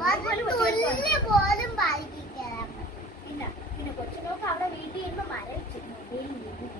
പോലും പിന്നെ പിന്നെ കൊച്ചു നോക്ക് അവിടെ വീട്ടിൽ ഇരുന്ന് മരവിച്ചിരുന്നു.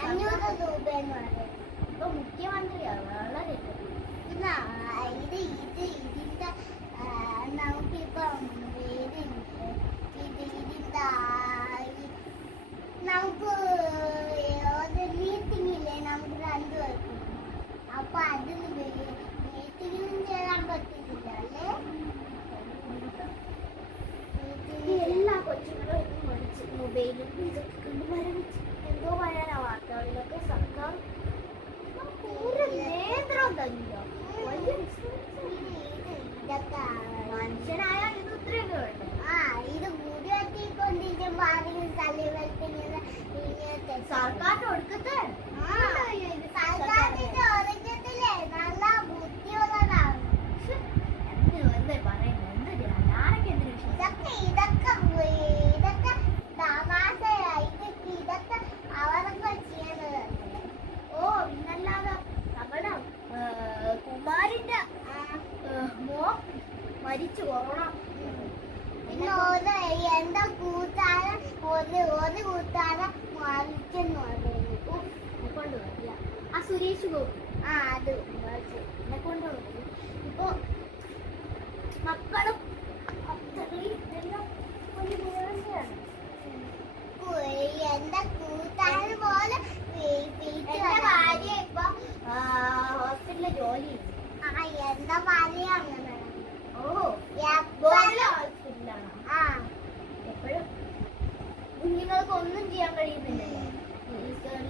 അഞ്ഞൂറ് രൂപ എന്ന് പറയുന്നത് ഇപ്പൊ മുഖ്യമന്ത്രിയാണ്? മരിച്ചു പോകണം. ഇന്ന് ഒരു എന്റെ കൂട്ടുകാരൻ ഒരു ഒരു കൂട്ടുകാരൻ മരിച്ചെന്ന് പറഞ്ഞു. കൊണ്ടുപോയില്ല ആ സുരേഷ് ഗോപി ആ അത് മരിച്ചു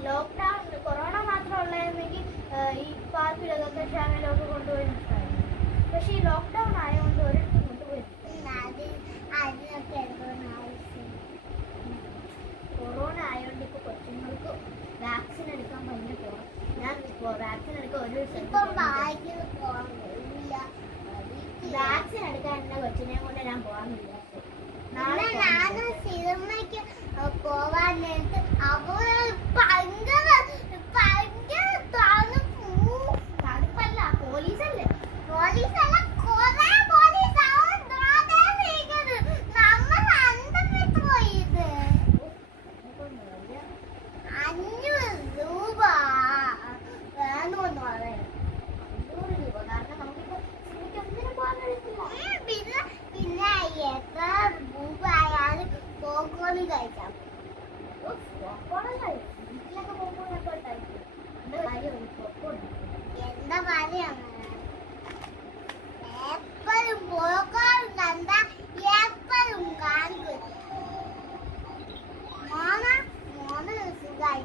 ലോക്ക്ഡൗൺ കൊറോണ മാത്രം ഉള്ളായിരുന്നെങ്കിൽ ഈ പാർക്കിലൊക്കെ ക്ഷേമയിലൊക്കെ കൊണ്ടുപോയി നിർത്തായിരുന്നു പക്ഷേ ഈ ലോക്ക്ഡൗൺ എപ്പോഴും പോപ്കോൺ കണ്ട എപ്പോഴും കാണിക്കും മോന മോന സുഖമായി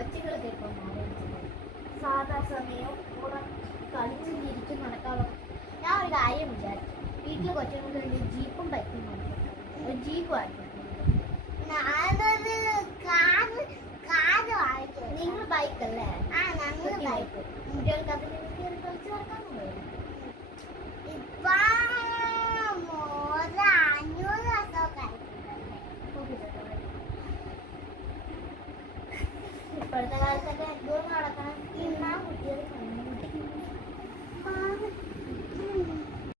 ഒച്ചകൾ കേൾക്കാൻ സാധാ സമയം കൂടെ കളിച്ചും ചിരിച്ചും നടക്കാറുണ്ട് ഞാൻ ഒരു കാര്യം വിചാരിച്ചു വീട്ടിൽ കൊച്ചുങ്ങൾക്ക് ജീപ്പും ബൈക്കും ഒരു ജീപ്പ് വാങ്ങിക്കും ഞാനൊരു കാറ് കാറ് വാങ്ങിച്ചു. നിങ്ങൾ ബൈക്കല്ലേ